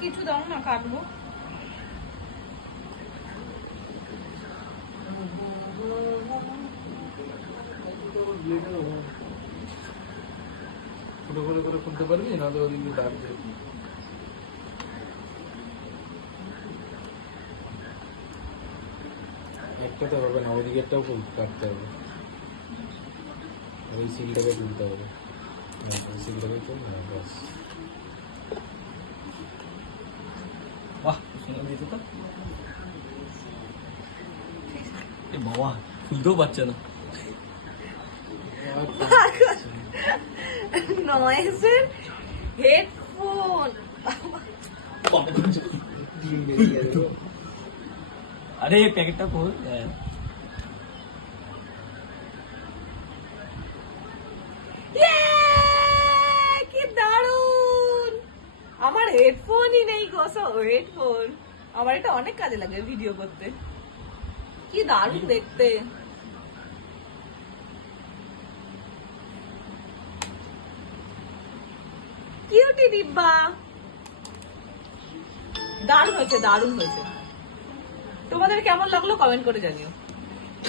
কিছু দাও না, কাটবো। ছোট করে করে খুলতে পারবি না তো ওদিকে দাগ দিয়ে একটা তো হবে না, ওদিকেরটাও কাটতে হবে, ওই সিলটাকে তুলতে হবে, ওই সিলটাকে তুল না বাস। বাহ সুন্দর দিয়েছে তো। এ বাবা খুলতেও পারছে না। নয়েজের হেডফোন। আরে প্যাকেটটা খোল। কি দারুন! আমার হেডফোনই নেই গো, হেডফোন আমার এটা অনেক কাজে লাগে ভিডিও করতে। কি দারুন দেখতে। কিউটি ডিব্বা, দারুন হয়েছে, দারুন হয়েছে। তোমাদের কেমন লাগলো কমেন্ট করে জানিও।